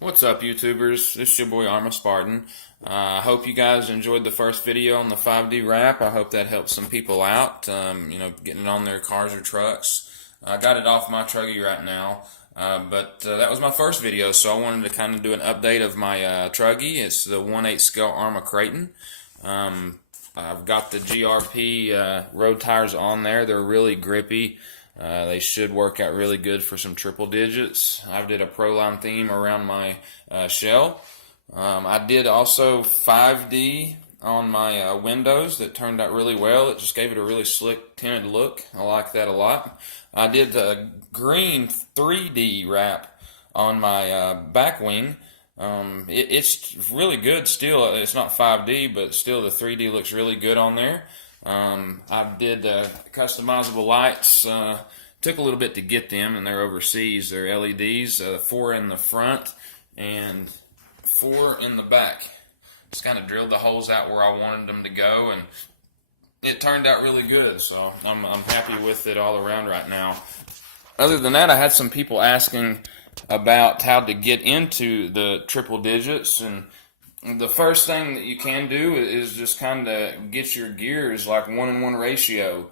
What's up, YouTubers? This is your boy Arrma Spartan. I hope you guys enjoyed the first video on the 5D wrap. I hope that helps some people out, getting it on their cars or trucks. I got it off my truggy right now, but that was my first video, so I wanted to kind of do an update of my truggy. It's the 1/8 scale Arrma Kraton. I've got the GRP road tires on there. They're really grippy. They should work out really good for some triple digits. I did a Proline theme around my shell. I did also 5D on my windows that turned out really well. It just gave it a really slick tinted look. I like that a lot. I did a green 3D wrap on my back wing. It's really good still. It's not 5D, but still the 3D looks really good on there. I did customizable lights. Took a little bit to get them, and they're overseas. They're LEDs, 4 in the front and 4 in the back. Just kind of drilled the holes out where I wanted them to go, and it turned out really good. So I'm happy with it all around right now. Other than that, I had some people asking about how to get into the triple digits, and the first thing that you can do is just kind of get your gears like 1-in-1 ratio.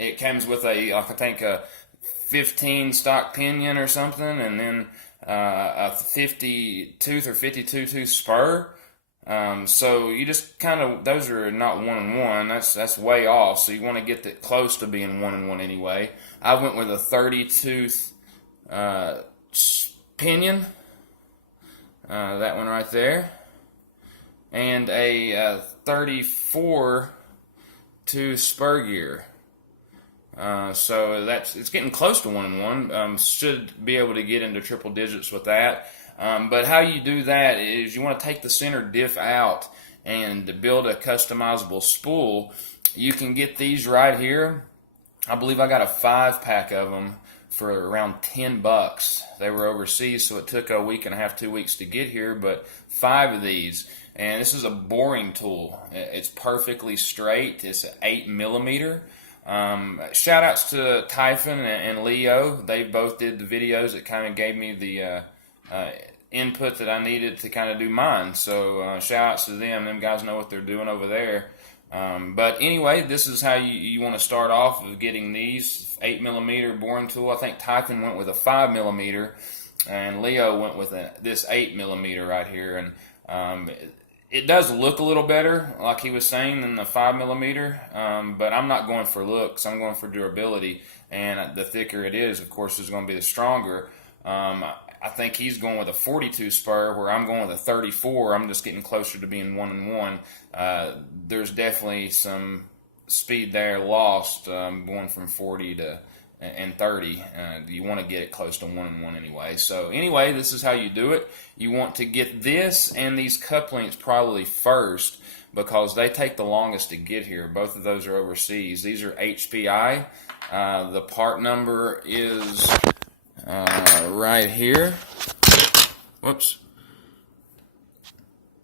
It comes with I think a 15 stock pinion or something, and then a 50 tooth or 52 tooth spur. So you just kind of, those are not 1-in-1. That's way off. So you want to get that close to being 1-in-1 anyway. I went with a 30 tooth pinion. That one right there, and a 34 tooth spur gear. So it's getting close to 1-in-1. Should be able to get into triple digits with that. But how you do that is you want to take the center diff out and build a customizable spool. You can get these right here. I believe I got a 5-pack of them for around $10. They were overseas, so it took a week and a half, 2 weeks to get here, but 5 of these. And this is a boring tool. It's perfectly straight. It's an 8mm. Shout outs to Typhon and Leo. They both did the videos that kind of gave me the input that I needed to kind of do mine. So shout outs to them. Them guys know what they're doing over there. But anyway, this is how you want to start off with getting these 8mm boring tool. I think Typhon went with a 5mm, and Leo went with this 8mm right here. And it does look a little better, like he was saying, than the 5mm. But I'm not going for looks. I'm going for durability. And the thicker it is, of course, is going to be the stronger. I think he's going with a 42 spur, where I'm going with a 34. I'm just getting closer to being 1-in-1. There's definitely some speed there lost, going from 40 to and 30. You want to get it close to 1-in-1 anyway. So anyway, this is how you do it. You want to get this and these cup links probably first, because they take the longest to get here. Both of those are overseas. These are HPI. The part number is right here. Whoops.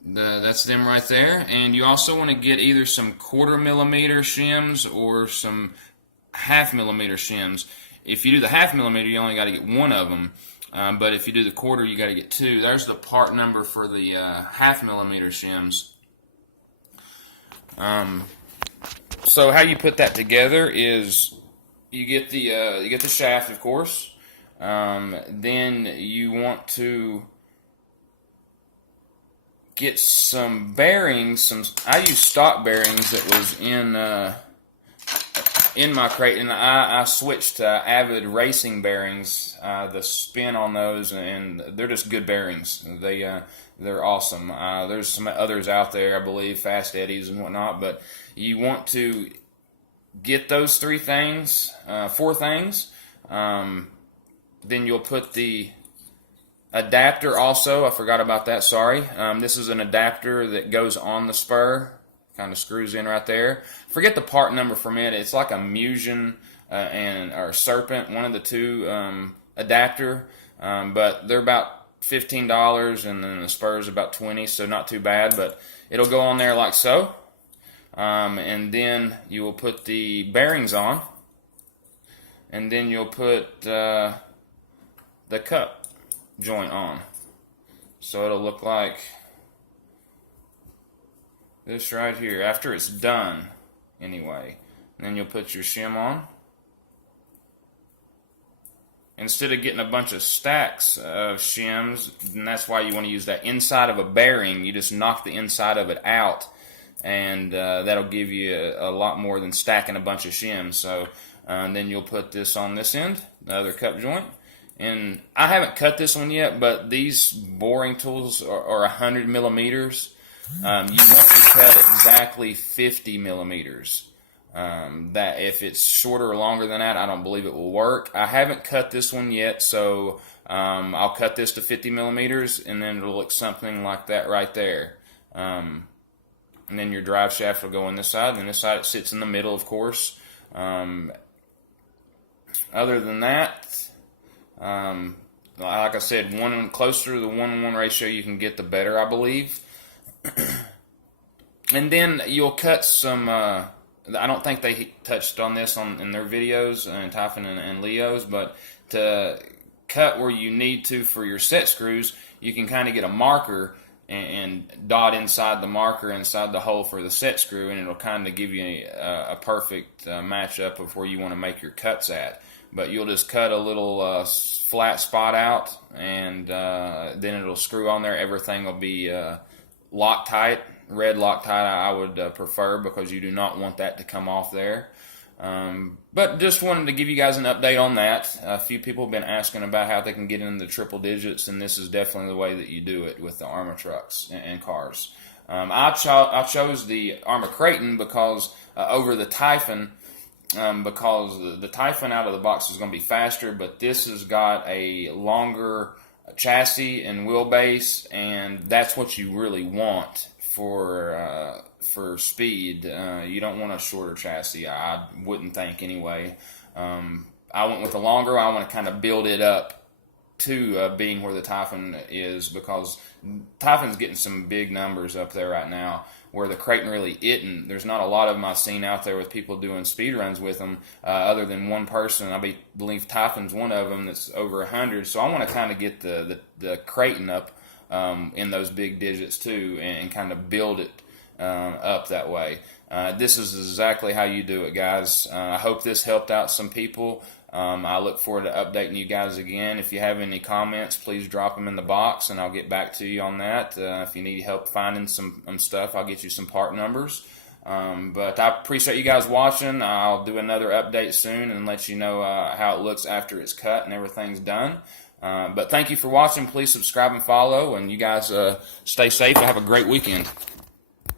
That's them right there. And you also want to get either some 1/4mm shims or some 1/2mm shims. If you do the 1/2mm, you only got to get one of them. But if you do the 1/4, you got to get two. There's the part number for the 1/2mm shims. So how you put that together is you get the shaft, of course. Then you want to get some bearings. I use stock bearings that was in my crate, and I switched to Avid racing bearings. The spin on those, and they're just good bearings. They're awesome. There's some others out there, I believe, Fast Eddies and whatnot. But you want to get those 4 things. Then you'll put the adapter also. I forgot about that, sorry. This is an adapter that goes on the spur. Kind of screws in right there. Forget the part number for a minute. It's like a Musion or Serpent, one of the two adapter. But they're about $15, and then the spur's about $20, so not too bad. But it'll go on there like so. And then you will put the bearings on. And then you'll put the cup. joint on. So it'll look like this right here after it's done anyway. And then you'll put your shim on. Instead of getting a bunch of stacks of shims, and that's why you want to use that inside of a bearing, you just knock the inside of it out, and that'll give you a lot more than stacking a bunch of shims. So then you'll put this on this end, the other cup joint. And I haven't cut this one yet, but these boring tools are 100 millimeters. You want to cut exactly 50 millimeters. That if it's shorter or longer than that, I don't believe it will work. I haven't cut this one yet, so I'll cut this to 50 millimeters, and then it'll look something like that right there. And then your drive shaft will go on this side, and this side it sits in the middle, of course. Other than that, like I said, closer to the 1-to-1 ratio you can get, the better, I believe. And then you'll cut some. I don't think they touched on this in their videos, Typhon and Leo's, but to cut where you need to for your set screws, you can kind of get a marker and dot inside the marker inside the hole for the set screw, and it'll kind of give you a perfect matchup of where you want to make your cuts at. But you'll just cut a little flat spot out, and then it'll screw on there. Everything will be Loctite. Red Loctite I would prefer, because you do not want that to come off there. But just wanted to give you guys an update on that. A few people have been asking about how they can get into the triple digits, and this is definitely the way that you do it with the Arrma trucks and cars. I chose the Arrma Kraton because over the Typhon, because the Typhon out of the box is going to be faster, but this has got a longer chassis and wheelbase, and that's what you really want for speed. You don't want a shorter chassis, I wouldn't think anyway. I went with the longer. I want to kind of build it up to being where the Typhon is, because Typhon's getting some big numbers up there right now, where the Kraton really isn't. There's not a lot of them I've seen out there with people doing speed runs with them, other than one person. I believe Typhon's one of them that's over 100. So I want to kind of get the Kraton up in those big digits too, and kind of build it up that way. This is exactly how you do it, guys. I hope this helped out some people. I look forward to updating you guys again. If you have any comments, please drop them in the box, and I'll get back to you on that. If you need help finding some stuff, I'll get you some part numbers. But I appreciate you guys watching. I'll do another update soon and let you know how it looks after it's cut and everything's done. But thank you for watching. Please subscribe and follow, and you guys stay safe and have a great weekend.